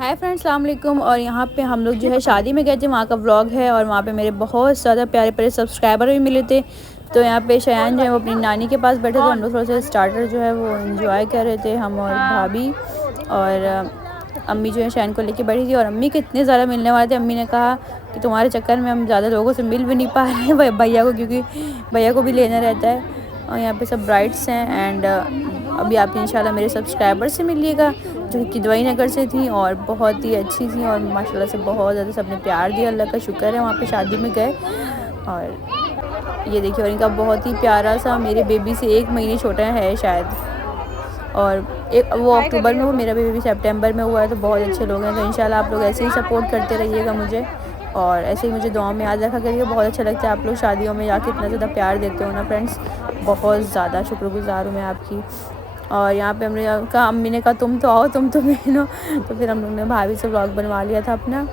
Hi friends, अस्सलाम वालेकुम। और यहाँ पे हम लोग जो है शादी में गए थे, वहाँ का व्लॉग है। और वहाँ पे मेरे बहुत ज़्यादा प्यारे प्यारे सब्सक्राइबर भी मिले थे। तो यहाँ पे शयान जो है वो अपनी नानी के पास बैठे थे। हम लोग थोड़ा सा स्टार्टर जो है वो एंजॉय कर रहे थे, हम और भाभी। और अम्मी जो है शयान को लेके बैठी थी। और अम्मी के इतने ज़्यादा मिलने वाले थे, अम्मी ने कहा कि तुम्हारे चक्कर में हम ज़्यादा लोगों से मिल भी नहीं पा रहे हैं भैया को, क्योंकि भैया को भी लेना रहता है। और यहाँ पे सब ब्राइड्स हैं। एंड अभी आप इंशाल्लाह मेरे सब्सक्राइबर से मिलिएगा, जो कि दुबई नगर से थी और बहुत ही अच्छी थी। और माशाल्लाह से बहुत ज़्यादा सबने प्यार दिया, अल्लाह का शुक्र है। वहाँ पे शादी में गए और ये देखिए, और इनका बहुत ही प्यारा सा, मेरे बेबी से 1 महीने छोटा है शायद। और वो अक्टूबर में हुआ, मेरा बेबी सितंबर में हुआ है। तो बहुत अच्छे लोग हैं। तो इंशाल्लाह आप लोग ऐसे ही सपोर्ट करते रहिएगा मुझे, और ऐसे ही मुझे दुआ में याद रखा करिए। बहुत अच्छा लगता है आप लोग शादियों में जाके इतना ज़्यादा प्यार देते हो ना फ्रेंड्स, बहुत ज़्यादा शुक्रगुजार हूँ मैं आपकी। और यहाँ पे हमने कहा, अम्मी ने कहा तुम तो आओ, तुम तो मिलो। तो फिर हम लोग ने भाभी से व्लॉग बनवा लिया था अपना।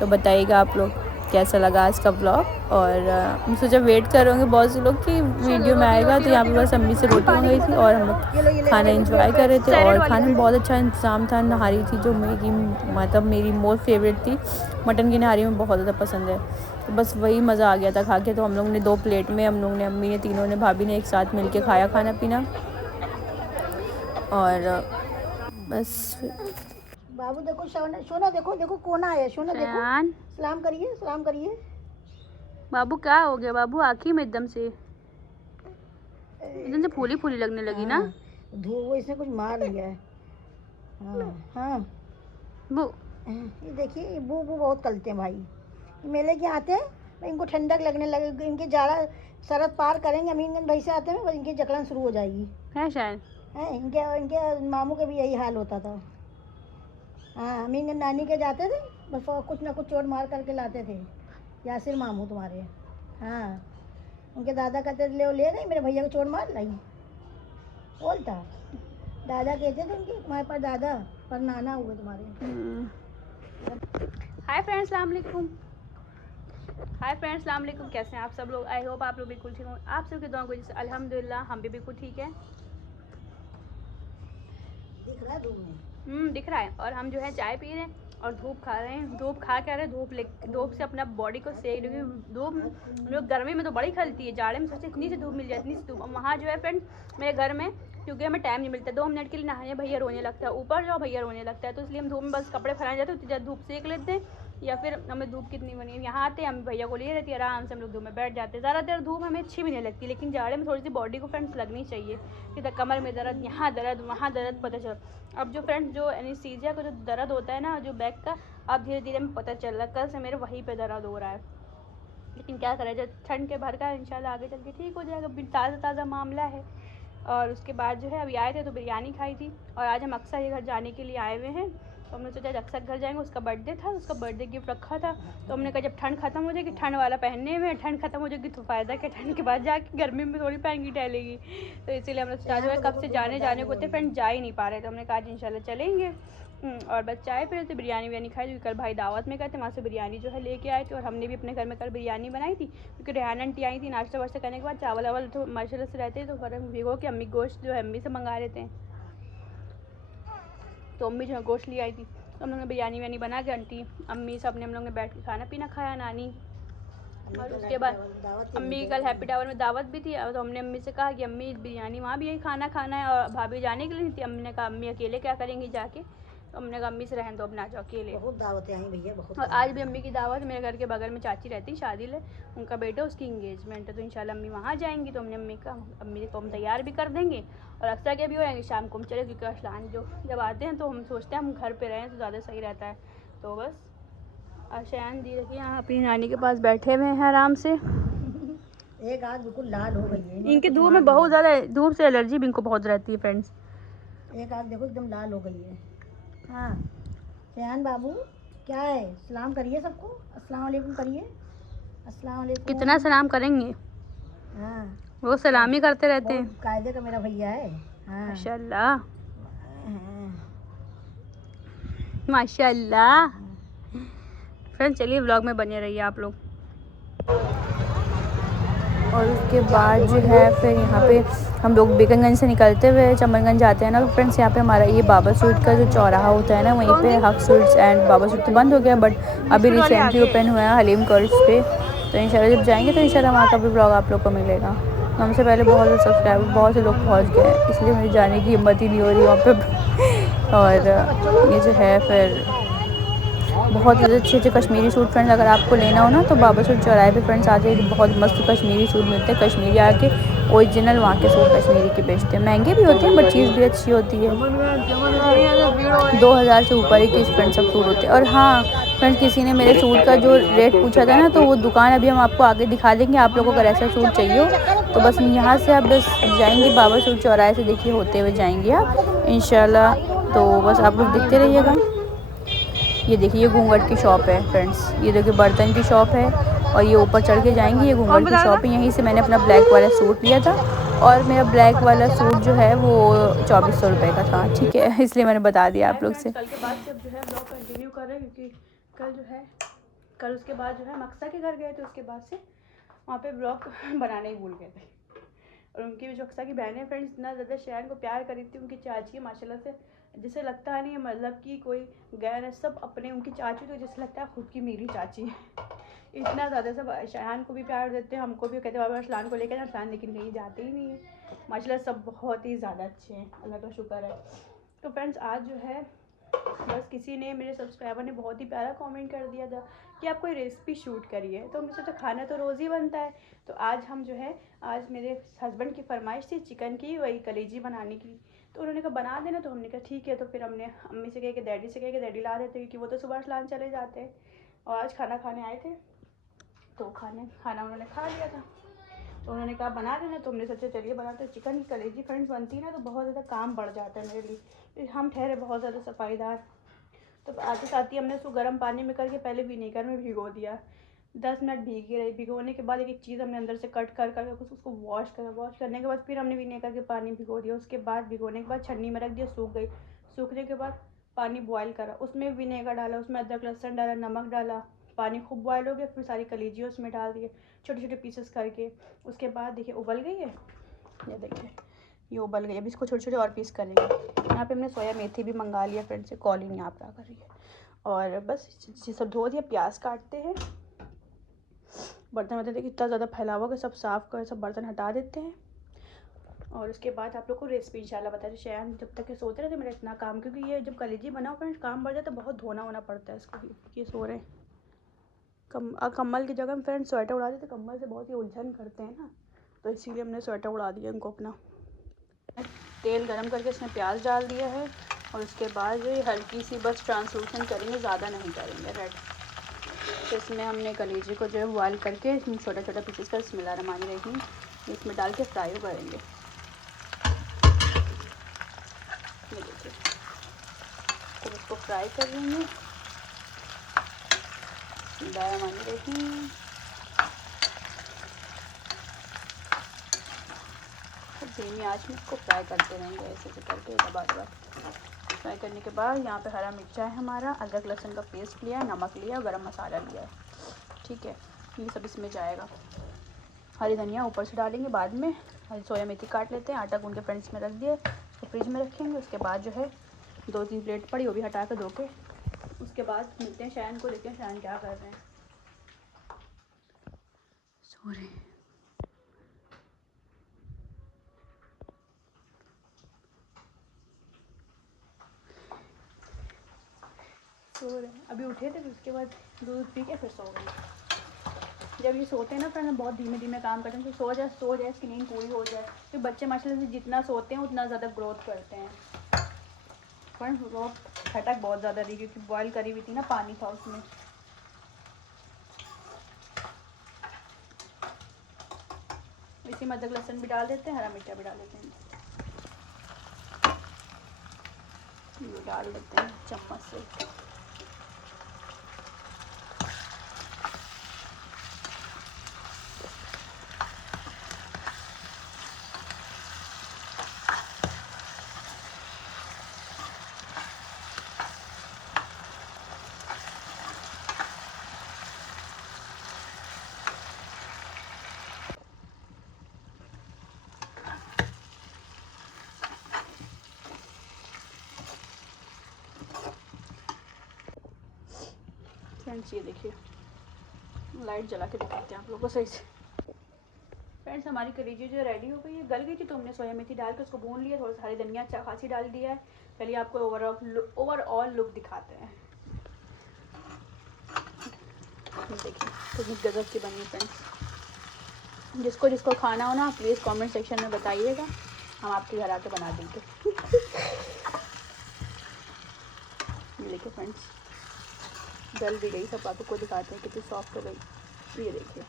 तो बताइएगा आप लोग कैसा लगा आज का व्लॉग। और मैं सोचा वेट करोगे बहुत से लोग कि वीडियो में आएगा। तो यहाँ पे बस अम्मी से रोटी मंगाई थी और हम लोग खाना एंजॉय कर रहे थे। और खाने में बहुत अच्छा इंतज़ाम था। नहारी थी जो मेरी मोस्ट फेवरेट थी। मटन की नहारी में बहुत ज़्यादा पसंद है। तो बस वही मज़ा आ गया था खा के। तो हम लोग ने 2 प्लेट में, हम लोग ने, अम्मी ने, तीनों ने, भाभी ने एक साथ मिल के खाया खाना पीना। और बस बाबू देखो, सोना देखो, देखो कोना है, सोना देखो। सलाम करिए, सलाम करिए। बाबू क्या हो गया? बाबू आँखी में एकदम से फूली फूली लगने लगी ना। धूप वो इसने कुछ मार लिया है। हाँ वो ये देखिए, ये बू बहुत कलते हैं भाई। मेले के आते हैं, इनको ठंडक लगने लगे, इनके जाड़ा सरहद पार करेंगे, अमीनगंज भाई से आते हैं, बस इनकी जकड़न शुरू हो जाएगी है शायद। है। इनके मामू के भी यही हाल होता था। हाँ, अमीनगंज नानी के जाते थे, बस कुछ ना कुछ चोट मार करके लाते थे। यासिर मामू तुम्हारे। हाँ, उनके दादा कहते थे ले गई, मेरे भैया को चोट मार लाई बोलता। दादा कहते थे उनके, तुम्हारे पास दादा पर नाना हुए तुम्हारे। हाय फ्रेंड्स, अस्सलाम वालेकुम। हाय फ्रेंड्स, अस्सलाम वालेकुम। कैसे हैं आप सब लोग? आई होप आप लोग बिल्कुल ठीक हो। आप सबके दुआ की वजह से अल्हम्दुलिल्लाह हम भी बिल्कुल ठीक है। दिख रहा है धूप में? दिख रहा है। और हम जो है चाय पी रहे हैं और धूप खा रहे हैं। धूप खा के आ रहे हैं, धूप से अपना बॉडी को सेक रहे हैं। धूप गर्मी में तो बड़ी खलती है, जाड़े में सोचते इतनी सी धूप मिल जाए, इतनी सी धूप। वहाँ जो है फ्रेंड्स मेरे घर में, क्योंकि हमें टाइम नहीं मिलता 2 मिनट के लिए नहाने, भैया रोने लगता है, ऊपर जाओ भैया रोने लगता है। तो इसलिए हम धूप में बस कपड़े फैलाने जाते हैं, उतनी ज़्यादा धूप सेक लेते हैं। या फिर हमें धूप कितनी बनी है, यहाँ आते हैं, हम भैया को लिए रहती है, आराम से हम लोग धूप में बैठ जाते हैं। ज़्यादा देर धूप हमें अच्छी भी नहीं लगती, लेकिन जाड़े में थोड़ी सी बॉडी को फ्रेंड्स लगनी चाहिए। कि कमर में दर्द, यहाँ दर्द, वहाँ दर्द पता चल। अब जो फ्रेंड्स जो एनेस्थीसिया का जो दर्द होता है ना, जो बैक का, अब धीरे धीरे हमें पता चल रहा है। कल से मेरे वहीं पे दर्द हो रहा है, लेकिन क्या करें, जब ठंड के भर का इंशाल्लाह आगे चल के ठीक हो जाएगा। ताज़ा ताज़ा मामला है। और उसके बाद जो है अभी आए थे तो बिरयानी खाई थी। और आज हम अक्सर ये घर जाने के लिए आए हुए हैं। तो हमने सोचा अक्सर घर जाएंगे, उसका बर्थडे था, उसका बर्थडे गिफ्ट रखा था। तो हमने कहा जब ठंड खत्म हो जाएगी, ठंड वाला पहनने में ठंड खत्म हो जाएगी तो फ़ायदा क्या, ठंड के बाद जाके गर्मी में थोड़ी पहन की टहलेगी। तो इसीलिए हमने सोचा जो है कब से जाने को थे फ्रेंड, जा ही नहीं पा रहे। तो हमने कहा आज इंशाल्लाह चलेंगे। और बस चाय पी रहे थे, बिरयानी विरयानी खाई थी। कल भाई दावत में गए थे, वहाँ से बिरयानी जो है लेके आए थे। और हमने भी अपने घर में कल बिरयानी बनाई थी, क्योंकि रेहान आंटी आई थी नाश्ता वाश्ता करने के बाद। चावल वावल तो माशाल्लाह से रहते हैं, तो घर में भिगो के अम्मी गोश्त जो है अम्मी से मंगा लेते हैं। तो अम्मी जो है गोश्त ले आई थी, तो हम लोग ने बिरयानी विरयानी बना के आंटी अम्मी सब ने, हम लोग ने बैठ के खाना पीना खाया, नानी। और उसके बाद अम्मी की कल हैप्पी टावर में दावत भी थी। तो हमने अम्मी से कहा कि अम्मी बिरयानी वहाँ भी यही खाना खाना है, और भाभी जाने के लिए नहीं थी। अम्मी ने कहा अम्मी अकेले क्या करेंगी जाके। तो हमने कहा अम्मी से रहने दो, अब ना जाओ अकेले। बहुत दावतें आई भैया, बहुत। और आज भी अम्मी की दावत, मेरे घर के बगल में चाची रहती शादी ले, उनका बेटा, उसकी इंगेजमेंट है। तो इंशाल्लाह अम्मी वहाँ जाएंगी। तो हमने अम्मी का, अम्मी को हम तैयार भी कर देंगे। और अक्सर के भी हो जाएंगे, शाम को हम चले, क्योंकि अशलान जो जब आते हैं तो हम सोचते हैं हम घर पे रहें तो ज़्यादा सही रहता है। तो बस शयान दी रखिए यहाँ अपनी नानी के पास बैठे हुए हैं आराम से। एक आग बिल्कुल लाल हो गई है, इनके धूप में बहुत ज़्यादा, धूप से एलर्जी भी इनको बहुत रहती है फ्रेंड्स। एक आग देखो एकदम लाल हो गई है। हाँ शयान बाबू, क्या है, सलाम करिए सबको, अस्सलाम वालेकुम करिए, अस्सलाम वालेकुम। कितना सलाम करेंगे, हाँ वो सलामी करते रहते हैं। कायदे का मेरा भैया है। हाँ माशाल्लाह हाँ। माशाल्लाह। फ्रेंड्स चलिए व्लॉग में बने रहिए आप लोग। और उसके बाद जो है फिर यहाँ पे हम लोग बेगमगंज से निकलते हुए चमनगंज जाते हैं ना। तो फ्रेंड्स यहाँ पे हमारा ये बाबा स्वीट का जो चौराहा होता है ना, वहीं पे हक स्वीट्स एंड बाबा स्वीट तो बंद हो गया, बट अभी रिसेंटली ओपन हुआ है हलीम कर्ज पे। तो इंशाल्लाह जब जाएंगे तो इंशाल्लाह वहाँ का भी ब्लॉग आप लोग को मिलेगा। हमसे पहले बहुत से सब्सक्राइबर, बहुत से लोग पहुँच गए, इसलिए मेरी जाने की हिम्मत ही नहीं हो रही वहाँ पर। और ये जो है फिर बहुत ही अच्छे अच्छे कश्मीरी सूट फ्रेंड्स अगर आपको लेना हो ना तो बाबा सूट चौराहे पे फ्रेंड्स आ जाइए। बहुत मस्त कश्मीरी सूट मिलते हैं, कश्मीरी आके ओरिजिनल वहाँ के सूट कश्मीरी के बेचते हैं। महंगे भी होते हैं बट चीज़ भी अच्छी होती है। 2000 से ऊपर ही के फ्रेंड्स सब सूट होते हैं। और हाँ फ्रेंड्स, किसी ने मेरे सूट का जो रेट पूछा था ना, तो वो दुकान अभी हम आपको आगे दिखा देंगे। आप लोगों को अगर ऐसा सूट चाहिए हो तो बस यहाँ से आप बस जाएंगे बाबा सूट चौराहे से, देखिए होते हुए जाएंगे आप इंशाल्लाह। तो बस आप लोग देखते रहिएगा। ये देखिए ये घूंघट की शॉप है फ्रेंड्स, ये देखिए बर्तन की शॉप है। और ये ऊपर चढ़ के जाएंगे, ये घूंघट की शॉप है। यहीं से मैंने अपना ब्लैक वाला सूट लिया था, और मेरा ब्लैक वाला सूट जो है वो 2400 रुपये का था। ठीक है, इसलिए मैंने बता दिया आप लोग से। कल के बाद से अब जो है ब्लॉग कंटिन्यू कर रहे हैं, क्योंकि कल उसके बाद जो है मक्सा के घर गए थे, उसके बाद से वहाँ पे ब्लॉग बनाने ही भूल गए थे। और उनकी भी जो अक्सा की बहन है फ्रेंड्स, इतना ज़्यादा शयान को प्यार करी थी। उनकी चाची है माशाल्लाह से, जिसे लगता है नहीं है मतलब कि कोई गैर है, सब अपने। उनकी चाची तो जैसे लगता है खुद की मेरी चाची है। इतना ज़्यादा सब शयान को भी प्यार देते हैं, हमको भी कहते हैं बाबा अरसलान को लेकर अरसलान, लेकिन कहीं जाते ही नहीं है। माशाल्लाह सब बहुत ही ज़्यादा अच्छे हैं, अल्लाह का शुक्र है। तो फ्रेंड्स आज जो है बस किसी ने, मेरे सब्सक्राइबर ने बहुत ही प्यारा कमेंट कर दिया था कि आप कोई रेसिपी शूट करिए। तो मुझे तो खाना तो रोज़ ही बनता है। तो आज हम जो है, आज मेरे हस्बैंड की फरमाइश थी चिकन की, वही कलेजी बनाने की। तो उन्होंने कहा बना देना, तो हमने कहा ठीक है। तो फिर हमने अम्मी से कह के डैडी से कह के डैडी ला देते, क्योंकि वो तो सुबह अरसलान चले जाते हैं। और आज खाना खाने आए थे, तो खाना उन्होंने खा लिया था। तो उन्होंने कहा बना देना, तो हमने सोचा चलिए बनाते। चिकन की कलेजी फ्रेंड्स बनती है ना, तो बहुत ज़्यादा काम बढ़ जाता है मेरे लिए। हम ठहरे बहुत ज़्यादा सफाईदार। तो आते साथ ही हमने उसको गर्म पानी में करके पहले विनेगर में भिगो दिया। 10 मिनट भीगी रही। भिगोने के बाद एक एक चीज़ हमने अंदर से कट कर उसको वॉश करने के बाद फिर हमने विनेगर के पानी भिगो दिया। उसके बाद भिगोने के बाद छन्नी में रख दिया, सूख गई। सूखने के बाद पानी बॉयल करा, उसमें विनेगर डाला, उसमें अदरक लहसुन डाला, नमक डाला। पानी खूब बॉयल हो गया, फिर सारी कलीजियाँ उसमें डाल दिए छोटे छोटे पीसेस करके। उसके बाद देखिए उबल गई है, ये देखिए ये उबल गई। अब इसको छोटे छोटे और पीस करेंगे। यहाँ पे हमने सोया मेथी भी मंगा लिया फ्रेंड से, कॉलिंग यहाँ पर आ कर रही है। और बस ये सब धो दिया, प्याज काटते हैं। बर्तन देखिए इतना ज़्यादा फैला हुआ कि सब साफ़ कर, सब बर्तन हटा देते हैं। और उसके बाद आप लोग को रेसिपी इंशाल्लाह बता दें। शयान जब तक ये सोते रहे थे, मेरा इतना काम, क्योंकि ये जब कलेजी बनाओ फ्रेंड्स काम बढ़ जाता है, बहुत धोना होना पड़ता है इसको। ये सो रहे हैं। कम्बल की जगह हम फ्रेंड्स स्वेटर उड़ा देते, कम्बल से बहुत ही उलझन करते हैं ना, तो इसीलिए हमने स्वेटर उड़ा दिया इनको अपना। तेल गरम करके इसमें प्याज डाल दिया है, और उसके बाद ये हल्की सी बस ट्रांसलूशन करेंगे, ज़्यादा नहीं करेंगे रेड। तो इसमें हमने कलेजी को जो है बॉयल करके छोटा छोटा पीसेस कर बिस्मिल्लाहिर्रहमानिर्रहीम इसमें डाल के फ्राई करेंगे। ये देखिए, तो इसको फ्राई कर लेंगे बिस्मिल्लाहिर्रहमानिर्रहीम। धीमी आंच में इसको फ्राई करते रहेंगे, ऐसे करके दबा फ्राई करने के बाद यहाँ पे हरा मिर्चा है हमारा, अदरक लहसुन का पेस्ट लिया है, नमक लिया, गरम मसाला लिया है। ठीक है, ये सब इसमें जाएगा। हरी धनिया ऊपर से डालेंगे बाद में। हरी सोया मेथी काट लेते हैं, आटा गूंद के फ्रेंड्स में रख दिए, तो फ्रिज में रखेंगे। उसके बाद जो है 2-3 प्लेट पड़ी, वो भी हटा कर धो के। उसके बाद मिलते हैं शयान को, देखते हैं शयान क्या कर रहे हैं। सॉरी, सो रहे हैं, अभी उठे थे, फिर उसके बाद दूध पी के फिर सो गए। जब ये सोते हैं ना फ्रेंड, बहुत धीमे धीमे काम करते हैं, तो सो जाए इसकी नींद पूरी हो जाए। तो बच्चे माशाल्लाह से जितना सोते हैं उतना ज़्यादा ग्रोथ करते हैं। फ्रेंड वो खटक बहुत ज़्यादा रही, क्योंकि बॉयल करी हुई थी ना, पानी था उसमें। इसी में अदरक लहसुन भी डाल देते हैं, हरा मिर्चा भी डाल देते हैं, ये डाल देते हैं चम्मच से। फ्रेंड्स, ये देखिए लाइट जला के दिखाते हैं आप लोगों को सही से। फ्रेंड्स, हमारी कलीजी जो रेडी हो गई है, गल गई थी तो हमने सोया मेथी डाल के उसको भून लिया, थोड़ा सा हरी धनिया खासी डाल दिया है। चलिए आपको ओवरऑल लुक दिखाते हैं। देखिए कितनी गजब की बनी फ्रेंड्स। जिसको जिसको खाना हो ना प्लीज़ कमेंट सेक्शन में बताइएगा, हम आपके घर आके बना देंगे। ये देखिए फ्रेंड्स, गल भी गई, सब आपको दिखाते हैं कितनी सॉफ्ट हो गई। ये देखिए,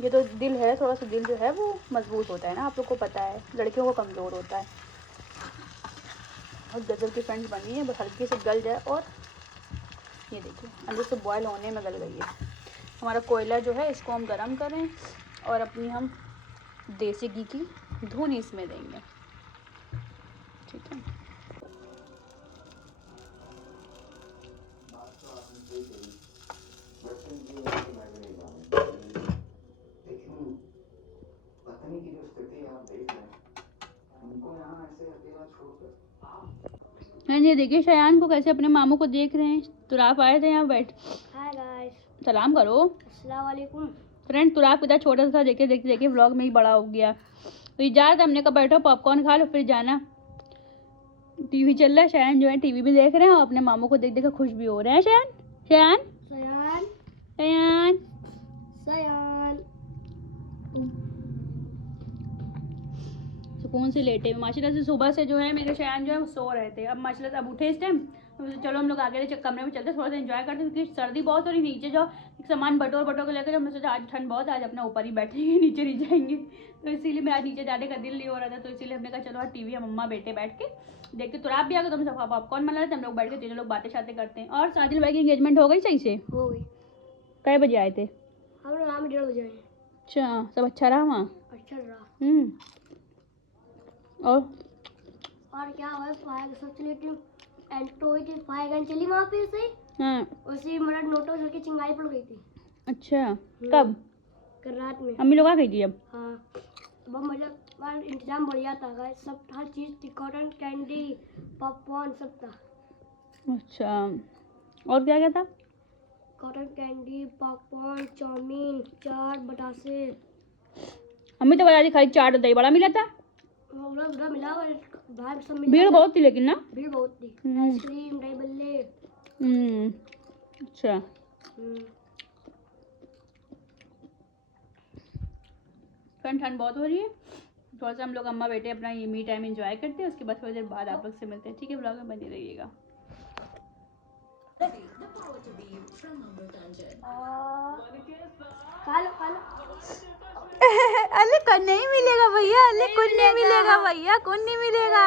ये तो दिल है, थोड़ा सा दिल जो है वो मजबूत होता है ना, आप लोग को पता है, लड़कियों को कमज़ोर होता है। और गजब की फ्रेंड्स बनी है, बस हल्की से गल जाए। और ये देखिए अंदर से बॉयल होने में गल गई है। हमारा कोयला जो है इसको हम गरम करें और अपनी हम देसी घी की धुन इसमें देंगे, ठीक है। ये देखिए शयान को कैसे अपने मामू को देख रहे हैं। तुराफ आए थे यहाँ बैठ। हाय गाइस, सलाम करो। अस्सलाम वालेकुम। फ्रेंड, तुराफ इतना छोटा सा था, देखते देखते देखिए व्लॉग में ही बड़ा हो गया। तो ये जा रहा था, हमने कहा बैठो पॉपकॉर्न खा लो फिर जाना। टीवी चल रहा है, शयान जो है टीवी भी देख रहे हैं और अपने मामू को देख देख खुश भी हो रहे हैं। शयान शयान सयान शयान सयान सुकून से लेटे हुए माशाल्लाह से। सुबह से जो है मेरे शयान जो है वो सो रहे थे, अब माशाल्लाह से अब उठे इस टाइम। तो चलो हम लोग आगे कमरे में चलते, थोड़ा सा एंजॉय करते हैं, क्योंकि सर्दी बहुत हो रही। नीचे जो सामान बटोर के लेकर हमने सोचा आज ठंड बहुत, आज अपना ऊपर ही बैठेंगे, नीचे नहीं जाएंगे। तो इसीलिए मैं आज नीचे जाने का दिल नहीं हो रहा था, तो इसीलिए हमने कहा चलो आज टीवी मम्मा बेटे बैठ के देखते। तो आप भी आगे, तुम सब पॉपकॉर्न बना रहे थे, हम लोग बैठ के तीनों लोग बातें शातें करते हैं। और साजिल भाई की एंगेजमेंट हो गई सही से? हो गई। कै बजे आए थे? हम लोग 1:30 बजे आए। अच्छा, सब अच्छा रहा वहाँ? अच्छा रहा। और क्या हुआ, फायर सोच लेती हूँ फायर गन चली वहाँ पे से। हाँ। उसी मेरा नोटो झड़ के चिंगारी पड़ गई थी। अच्छा, कब? कल रात में। अम्मी लोग आ गई थी अब? हाँ, बहुत मजा, इंतजाम बढ़िया था गाइस, सब हर चीज़ थी, कॉटन कैंडी पॉपकॉर्न सब था। अच्छा, और क्या क्या था? कॉटन कैंडी पॉपकॉर्न चाउमीन चाट बतासे। अम्मी तो बता दी खाली चाट और दही बड़ा मिला था। पूरा मिला और बाहर सब मिला। भीड़ बहुत थी लेकिन ना? भीड़ बहुत थी। आइसक्रीम दही बल्ले। अच्छा। ठंड बहुत हो रही है, थोड़ा सा हम लोग अम्मा बेटे अपना ये मी टाइम एंजॉय करते हैं, उसके बाद थोड़ी देर बाद आप लोग से मिलते हैं, ठीक है। ब्लॉग में बने रहिएगा। अरे कौन नहीं मिलेगा भैया, अरे कौन नहीं मिलेगा भैया, कौन नहीं मिलेगा,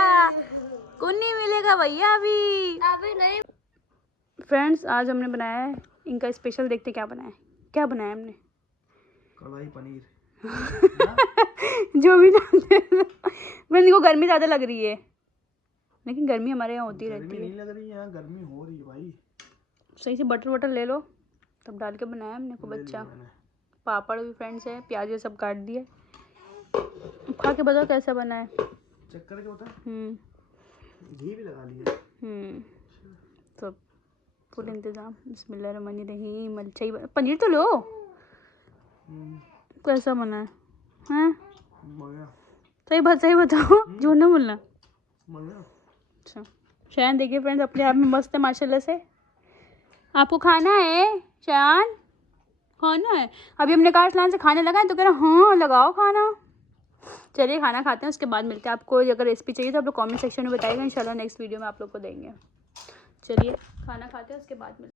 कौन नहीं मिलेगा भैया अभी नहीं। फ्रेंड्स, आज हमने बनाया है इनका स्पेशल, देखते क्या बनाया है। क्या बनाया हमने? कढ़ाई पनीर। जो भी फ्रेंड्स, इनको गर्मी ज़्यादा लग रही है, लेकिन गर्मी हमारे यहाँ होती रहती है। नहीं लग रही है, यहाँ गर्मी हो रही है भाई। सही से बटर ले लो, तब डाल के बनाया हमने को बच्चा। पापड़ भी फ्रेंड्स है, प्याज ये सब काट दिए। खा के बताओ कैसा बना है। चक्कर क्या होता है? घी भी लगा लिया। तो फुल इंतजाम। बिस्मिल्लाहिर्रहमानिर्रहीम। अच्छा ही पनीर तो लो। कैसा बना है? हैं? सही बताओ, झूठ नहीं बोलना। अच्छा, शयान देखिए फ्रेंड्स अपने आप में मस्त है माशाल्लाह से। आपको खाना है शयान? खाना है? अभी हमने कहा शयान से खाने लगा है तो कह रहा हाँ लगाओ खाना। चलिए खाना खाते हैं, उसके बाद मिलते हैं। आपको अगर रेसिपी चाहिए तो आप लोग कमेंट सेक्शन में बताइएगा, इंशाल्लाह नेक्स्ट वीडियो में आप लोग को देंगे। चलिए खाना खाते हैं, उसके बाद मिलते हैं।